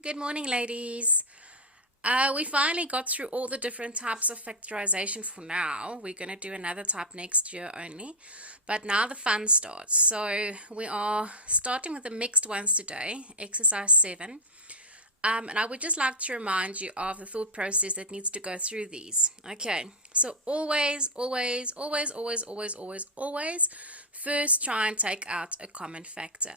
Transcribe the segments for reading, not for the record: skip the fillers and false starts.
Good morning, ladies. We finally got through all the different types of factorization for now. We're going to do another type next year only. But now the fun starts. So we are starting with the mixed ones today, exercise 7. And I would just like to remind you of the thought process that needs to go through these. Okay, so always, first try and take out a common factor.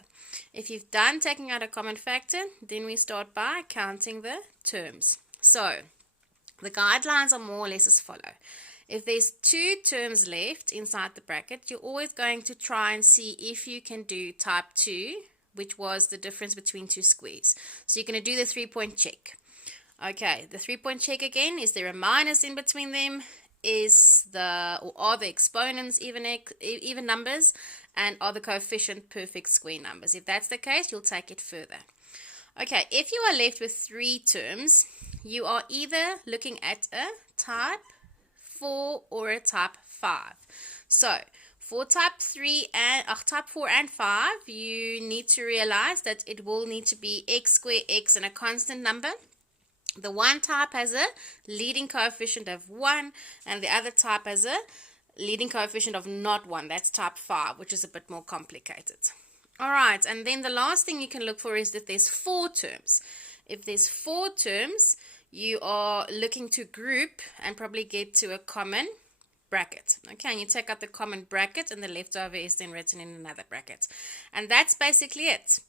If you've done taking out a common factor, then we start by counting the terms. So the guidelines are more or less as follow. If there's two terms left inside the bracket, you're always going to try and see if you can do type 2, which was the difference between two squares. So you're going to do the 3-point check. Okay, the 3-point check again, is there a minus in between them? Are the exponents even numbers? And are the coefficient perfect square numbers? If that's the case, you'll take it further. Okay, if you are left with 3 terms, you are either looking at a type 4 or a type 5. So for type 4 and 5, you need to realize that it will need to be x squared x and a constant number. The one type has a leading coefficient of 1, and the other type has a leading coefficient of not 1. That's type 5, which is a bit more complicated. Alright, and then the last thing you can look for is that there's 4 terms. If there's 4 terms, you are looking to group and probably get to a common bracket. Okay, and you take out the common bracket, and the leftover is then written in another bracket. And that's basically it.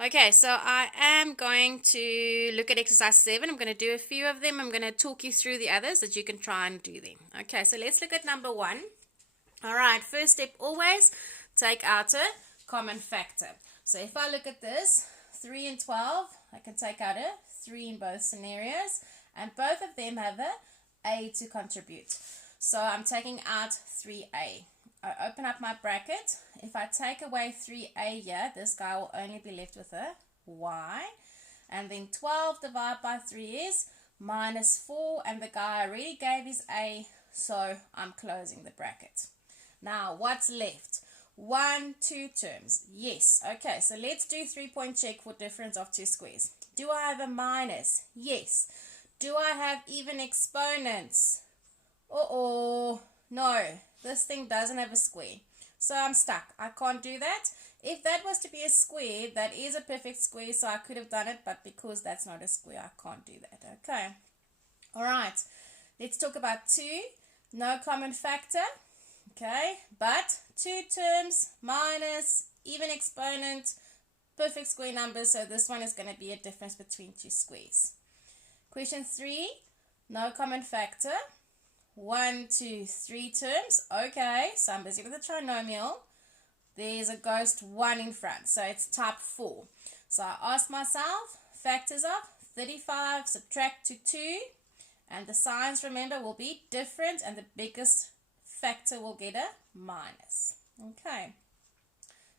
Okay, so I am going to look at exercise 7. I'm going to do a few of them. I'm going to talk you through the others that you can try and do them. Okay, so let's look at number 1. All right, first step, always take out a common factor. So if I look at this, 3 and 12, I can take out a 3 in both scenarios, and both of them have a to contribute. So I'm taking out 3a. I open up my bracket. If I take away 3a here, this guy will only be left with a y. And then 12 divided by 3 is minus 4, and the guy already gave his a, so I'm closing the bracket. Now, what's left? 1, 2 terms. Yes. Okay, so let's do 3-point check for difference of two squares. Do I have a minus? Yes. Do I have even exponents? No, this thing doesn't have a square. So I'm stuck. I can't do that. If that was to be a square, that is a perfect square, so I could have done it, but because that's not a square, I can't do that. Okay. All right. Let's talk about 2. No common factor. Okay, but 2 terms, minus, even exponent, perfect square numbers, so this one is going to be a difference between two squares. Question 3, no common factor. 1, 2, 3 terms. Okay, so I'm busy with the trinomial. There's a ghost 1 in front, so it's type 4. So I ask myself, factors of 35, subtract to 2, and the signs, remember, will be different, and the biggest factor will get a minus. Okay.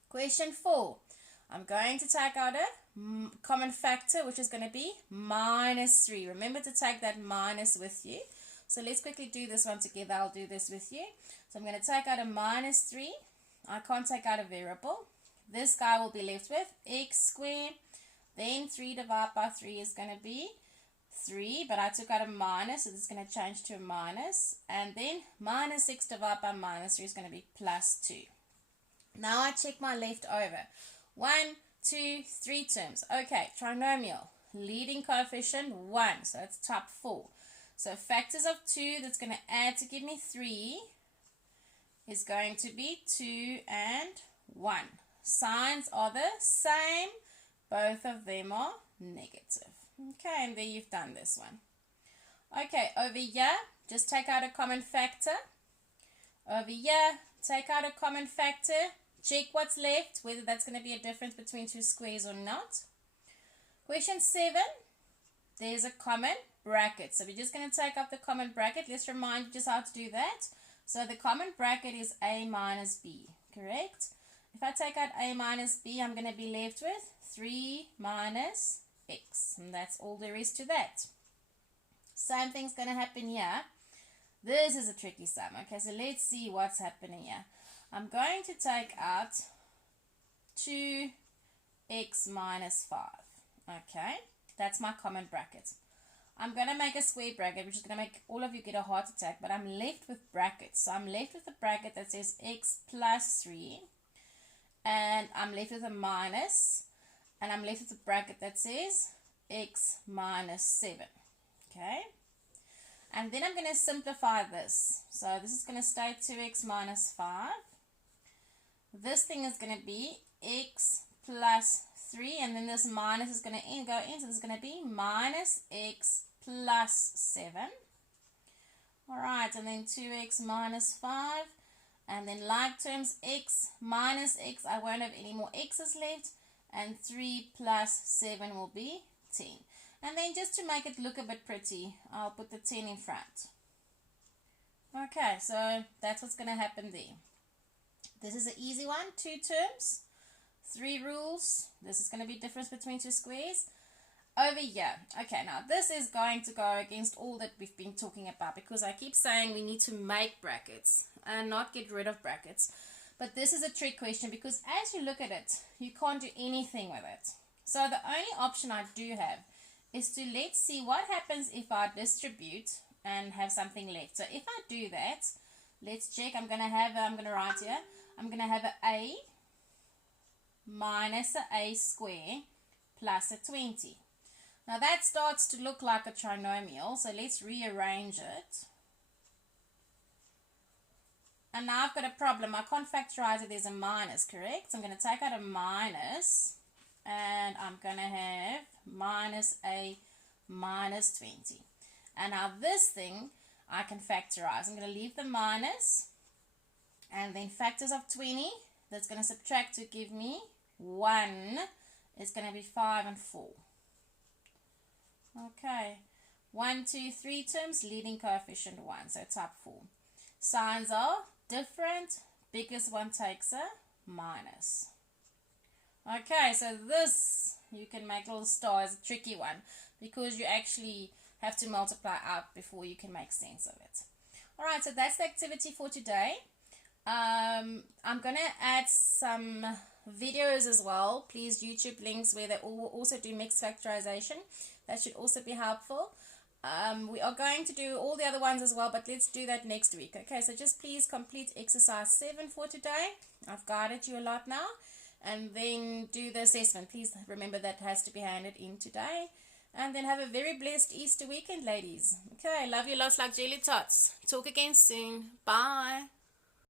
Question 4. I'm going to take out a common factor, which is going to be minus 3. Remember to take that minus with you. So let's quickly do this one together. I'll do this with you. So I'm going to take out a minus 3. I can't take out a variable. This guy will be left with x squared. Then 3 divided by 3 is going to be 3, but I took out a minus, so this is going to change to a minus. And then minus 6 divided by minus 3 is going to be plus 2. Now I check my leftover. 1, 2, 3 terms. Okay, trinomial. Leading coefficient 1, so it's type 4. So factors of 2 that's going to add to give me 3 is going to be 2 and 1. Signs are the same. Both of them are negative. Okay, and there you've done this one. Okay, over here, just take out a common factor. Over here, take out a common factor. Check what's left, whether that's going to be a difference between two squares or not. Question 7, there's a common bracket. So we're just going to take up the common bracket. Let's remind you just how to do that. So the common bracket is a minus b, correct? If I take out a minus b, I'm going to be left with 3 minus x, and that's all there is to that. Same thing's going to happen here. This is a tricky sum. Okay, so let's see what's happening here. I'm going to take out 2x minus 5. Okay, That's my common bracket. I'm going to make a square bracket, which is going to make all of you get a heart attack, but I'm left with brackets. So I'm left with a bracket that says x plus 3, and I'm left with a minus, and I'm left with a bracket that says x minus 7. Okay? And then I'm going to simplify this. So this is going to stay 2x minus 5. This thing is going to be x plus 3, and then this minus is going to go in, so this is going to be minus x plus 7. Alright, and then 2x minus 5, and then like terms, x minus x, I won't have any more x's left, and 3 plus 7 will be 10. And then just to make it look a bit pretty, I'll put the 10 in front. Okay, so that's what's going to happen there. This is an easy one, 2 terms, 3 rules. This is going to be difference between 2 squares. Over here, okay, now this is going to go against all that we've been talking about, because I keep saying we need to make brackets and not get rid of brackets. But this is a trick question, because as you look at it, you can't do anything with it. So the only option I do have is to let's see what happens if I distribute and have something left. So if I do that, let's check. I'm going to write here, I'm going to have an a minus an a square plus a 20. Now that starts to look like a trinomial, so let's rearrange it. And now I've got a problem. I can't factorize it. There's a minus, correct? So I'm going to take out a minus, and I'm going to have minus a minus 20. And now this thing I can factorize. I'm going to leave the minus, and then factors of 20, that's going to subtract to give me 1. It's going to be 5 and 4. Okay, 1, 2, 3 terms, leading coefficient 1, so type 4. Signs are different, biggest one takes a minus. Okay, so this, you can make little stars, a tricky one, because you actually have to multiply out before you can make sense of it. Alright, so that's the activity for today. I'm going to add some videos as well. Please, YouTube links where they also do mixed factorization. That should also be helpful. We are going to do all the other ones as well, but let's do that next week. Okay, so just please complete exercise 7 for today. I've guided you a lot now. And then do the assessment. Please remember that has to be handed in today. And then have a very blessed Easter weekend, ladies. Okay, love you lots like jelly tots. Talk again soon. Bye.